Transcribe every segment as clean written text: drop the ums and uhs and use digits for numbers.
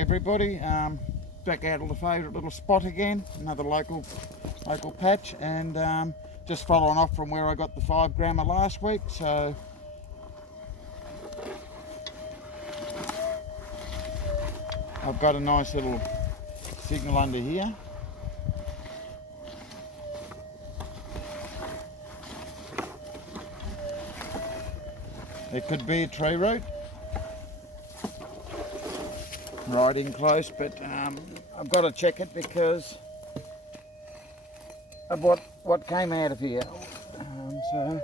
everybody. Back out of the favourite little spot again, another local patch, and just following off from where I got the 5 grammer last week. So I've got a nice little signal under here. It could be a tree root right in close, but I've got to check it because of what came out of here. So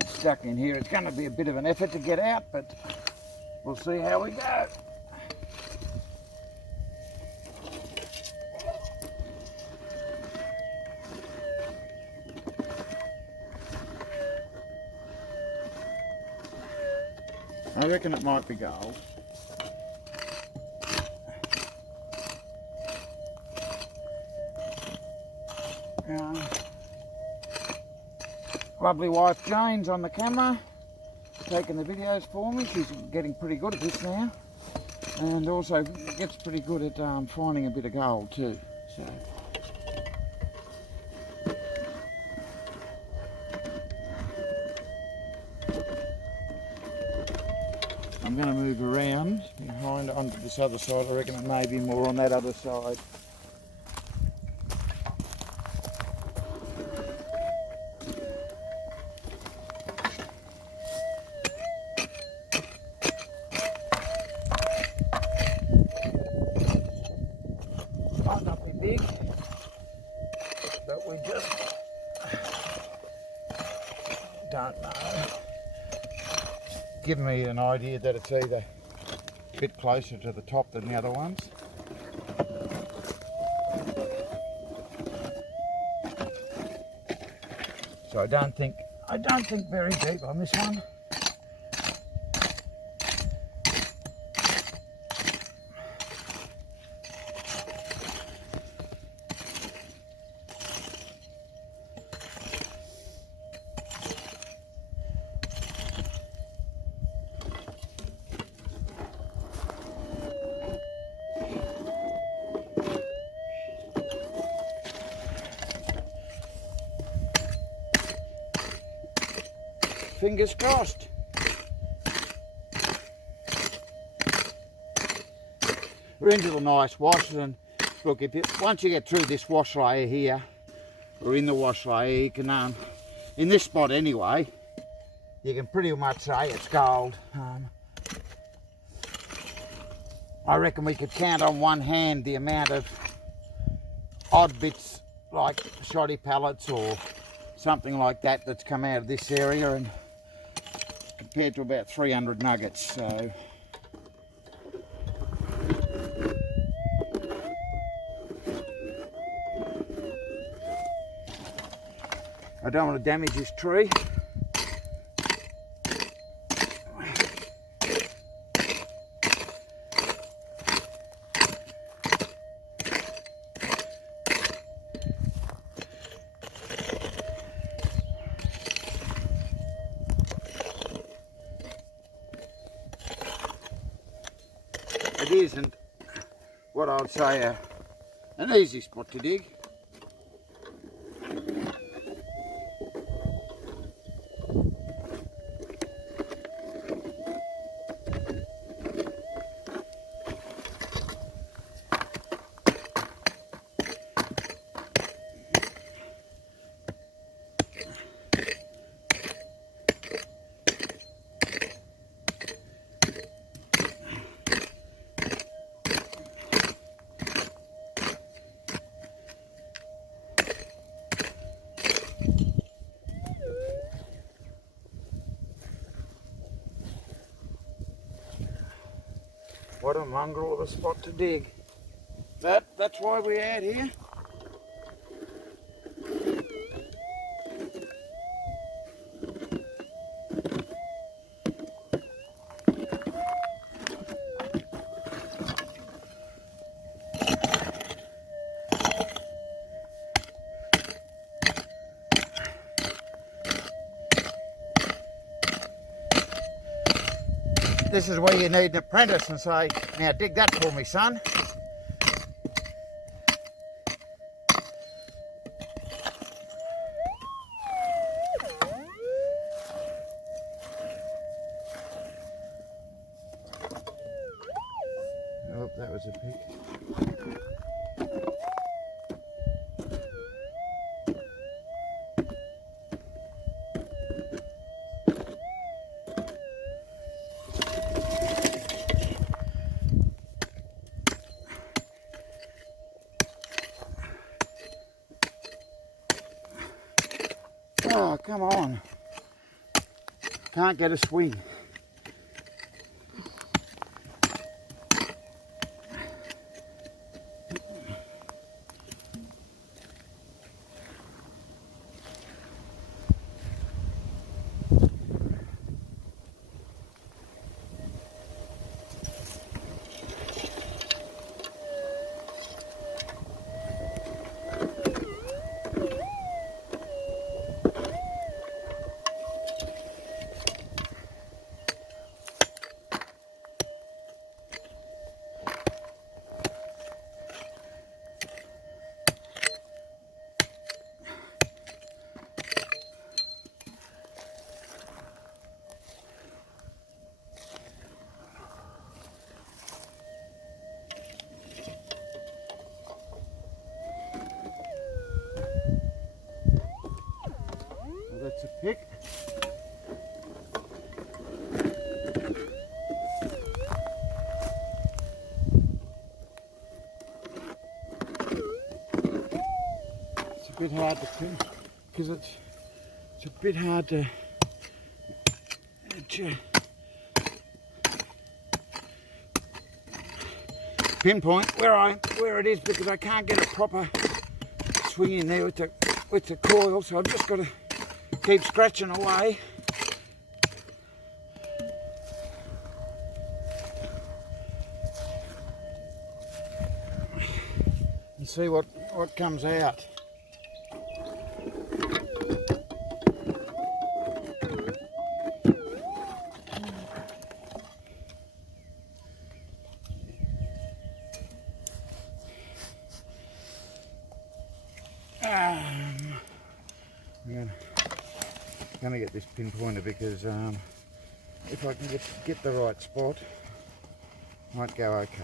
it's stuck in here. It's going to be a bit of an effort to get out, but we'll see how we go. I reckon it might be gold. Lovely wife Jane's on the camera, taking the videos for me. She's getting pretty good at this now, and also gets pretty good at finding a bit of gold too. So I'm going to move around behind onto this other side. I reckon it may be more on that other side. Might not be big, but we just don't know. Giving me an idea that it's either a bit closer to the top than the other ones. So I don't think very deep on this one. Fingers crossed. We're into the nice wash, and look, once you get through this wash layer here, or in the wash layer, you can, in this spot anyway, you can pretty much say it's gold. I reckon we could count on one hand the amount of odd bits like shoddy pellets or something like that that's come out of this area, and compared to about 300 nuggets. So I don't want to damage this tree. It isn't what I would say an easy spot to dig. What a mongrel of a spot to dig. That's why we're out here. this is where you need an apprentice and say, now dig that for me, son. Oh, that was a pig. Oh, come on. Can't get a swing. That's a pick. It's a bit hard to pin because it's a bit hard to pinpoint where it is because I can't get a proper swing in there with the coil, so I've just got to keep scratching away. And see what comes out. I'm going to get this pinpointer because if I can get the right spot, it might go okay.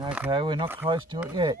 Okay, we're not close to it yet.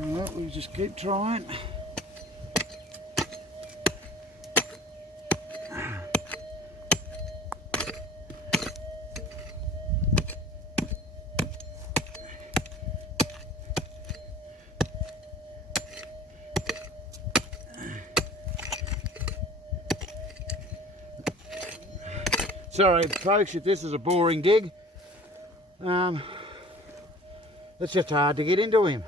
Alright, we'll just keep trying. Sorry folks if this is a boring gig. It's just hard to get into him.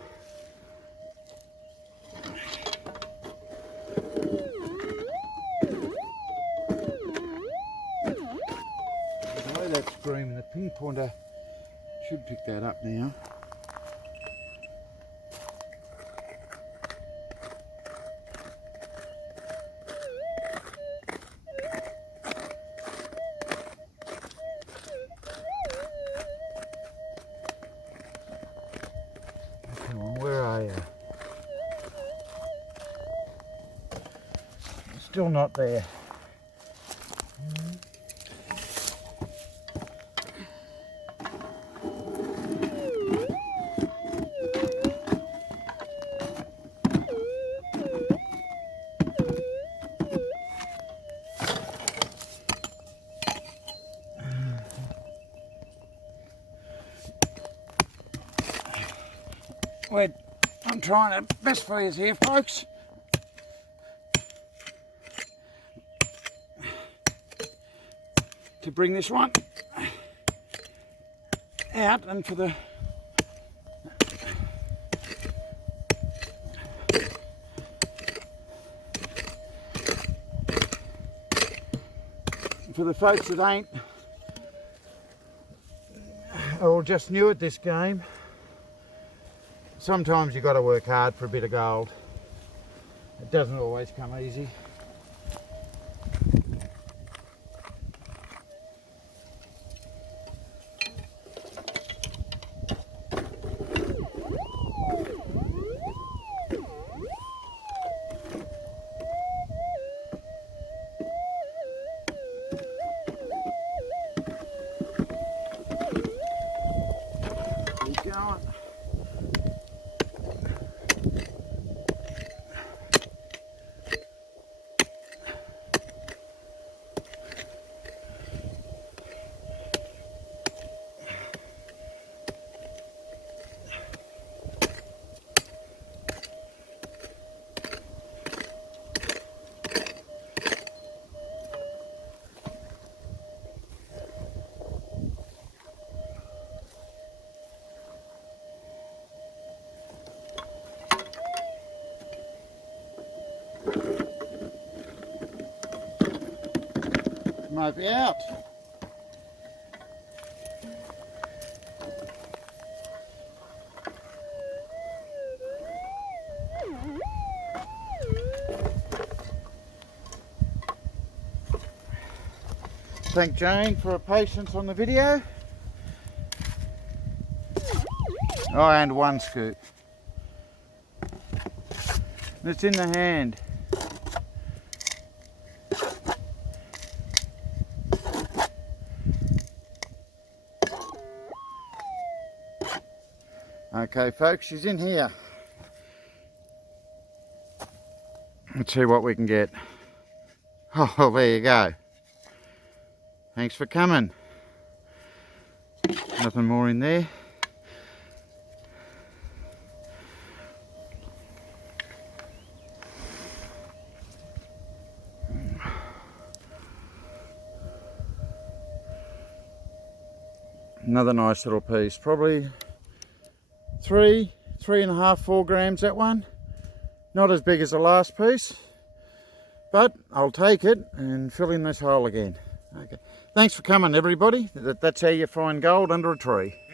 pinpointer should pick that up now. Come on, where are you? Still not there. I'm trying our best for you here, folks. To bring this one out and for the folks that ain't or just new at this game, sometimes you've got to work hard for a bit of gold. It doesn't always come easy. Keep going. Might be out. Thank Jane for her patience on the video. Oh, and one scoop. It's in the hand. Okay folks, she's in here. Let's see what we can get. Oh, there you go. Thanks for coming. Nothing more in there. Another nice little piece, probably 3.5, 4 grams, that one. Not as big as the last piece, but I'll take it and fill in this hole again. Okay. Thanks for coming everybody. That's how you find gold under a tree.